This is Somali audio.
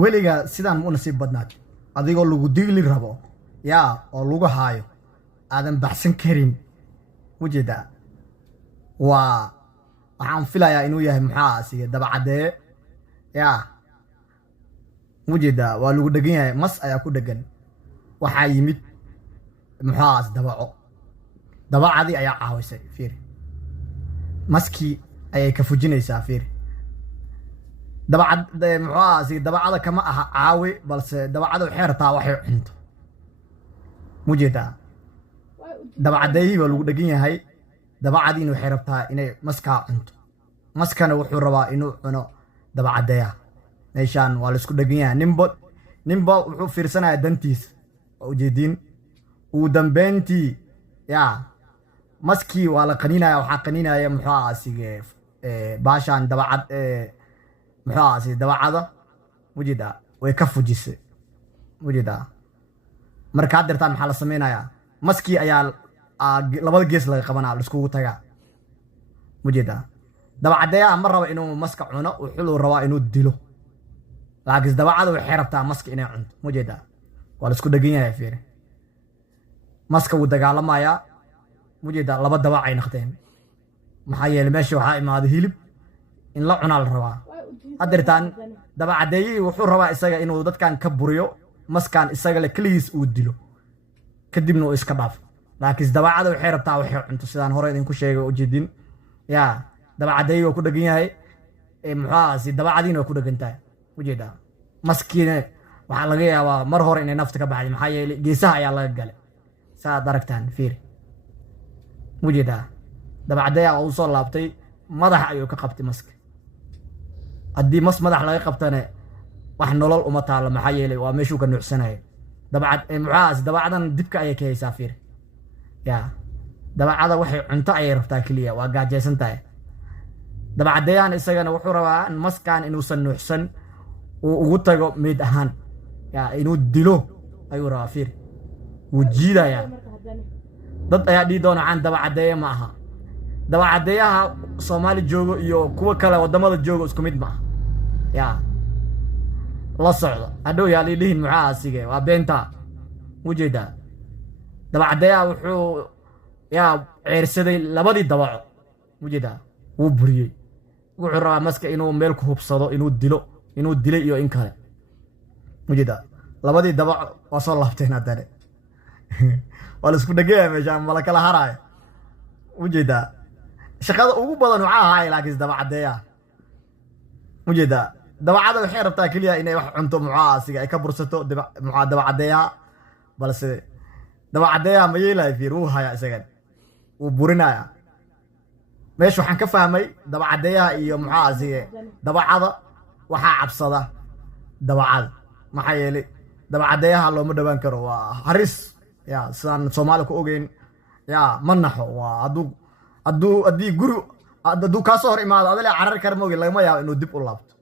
weliga sidaan u nasiib badnaad adigoo lagu digli rabo yaa oo lagu haayo aadan baxsan karin wajida waxaan filayaa inuu yahay maxaa asiga dabacadee yaa wajida waa lagu dhagan yahay mas ayaa ku dhagan waxaa yimid maxaas dabacadii ayaa caawisay fiiri maskii ayay ka fujinaysaa fiiri dabacada kama aha caawi balse dabacada waxay rabtaa waxay cunto mujeedaa dabacadeeyii baa lagu dhagan yahay dabacadiina waxay rabtaa inay maskaa cunto maskana wuxuu rabaa inuu cuno dabacadeeya meeshaan waa la isku dhagan yahay ninba wuxuu fiirsanayaa dantiisa waa ujeediin ugu dambeyntii yaa maskii waa la qaninaya waxaa qaninaya muxuaasige baashaan dabacad muxuaasi dabacada wajida way ka fujisay wajida marka hadeertaan maxaa la samaynayaa maskii ayaa labada gees laga qabanaa laiskugu tagaa wajida dabacadeeyaa ma raba inuu maska cuno wuxuu rabaa inuu dilo laakiin dabacada waxay rabtaa maska inay cunto wajida waa la isku dhagan yahay fiiri maska wuu dagaalamayaa wajida laba dabac ay noqdeen maxaa yeelay meesha waxaa imaaday hilib in la cunaa la rabaa hadeertaan dabacadeeyii wuxuu rabaa isaga inuu dadkan ka buriyo maskaan isaga le keligiis uu dilo kadibna uu iska dhaafo laakiin dabacada waxay rabtaa waxay cunto sidaan hore idinku sheegay ujeedin yaa dabacadeeyii waa ku dhagan yahay muxuaasi dabacadiina waa ku dhagan tahay ujeedaa maskiina waxaa laga yaabaa mar hore inay nafta ka baxday maxaa yeelay geesaha ayaa laga galay saaad aragtaan fiiri ujeedaa dabacadeeyaa uu soo laabtay madax ayuu ka qabtay maska haddii madax laga qabtane wax nolol uma taalo maxaa yeelay waa meeshuu ka nuucsanaya muxuaas dabacadan dibka ayay ka haysaa fiir yaa dabacada waxay cunto ayay rabtaa keliya waa gaajaysan tahay dabacadeeyaan isagana wuxuu rabaa maskaan inuusan nuucsan uu ugu tago meyd ahaan yaa inuu dilo ayuu rabaa fiir wuu jiidayaa dad ayaa dhihi doona caan dabacadeeye ma aha dabacadeeyaha Soomaali joogo iyo kuwa kale wadamada joogo isku mid ma aha yaa la socdo hadhow yaa liidihin muxaasige waa beenta wujida dabacadeeyaa wuxuu yaa ceersaday labadii dabaco wujida wuu buriyey wuxuu rabaa maska inuu meel ku hubsado inuu dilay iyo in kale wujida labadii dabaco waa soo laabteen haddane waa la isku dhagaya meeshaan mala kala haraayo wujida shaqada ugu badan waxaa ahaay laakiin dabacadeeyaa wujida dabacada waxay rabtaa keliya inay wax cunto muxaasiga ay ka bursato dabacadeeyaa balse dabacadeeyaa ma yeelaya fiir wuu hayaa isagan wuu burinaya meesha waxaan ka fahmay dabacadeeyaha iyo muxaasiga dabacada waxaa cabsada dabacada maxaa yeelay dabacadeeyaha looma dhawaan karo waa haris yaa sidaan Soomaali ku ogeyn yaa ma naxo waa hadduu kaasoo hor imaado adale carar kar moogi lagama yaabo inuu dib u laabto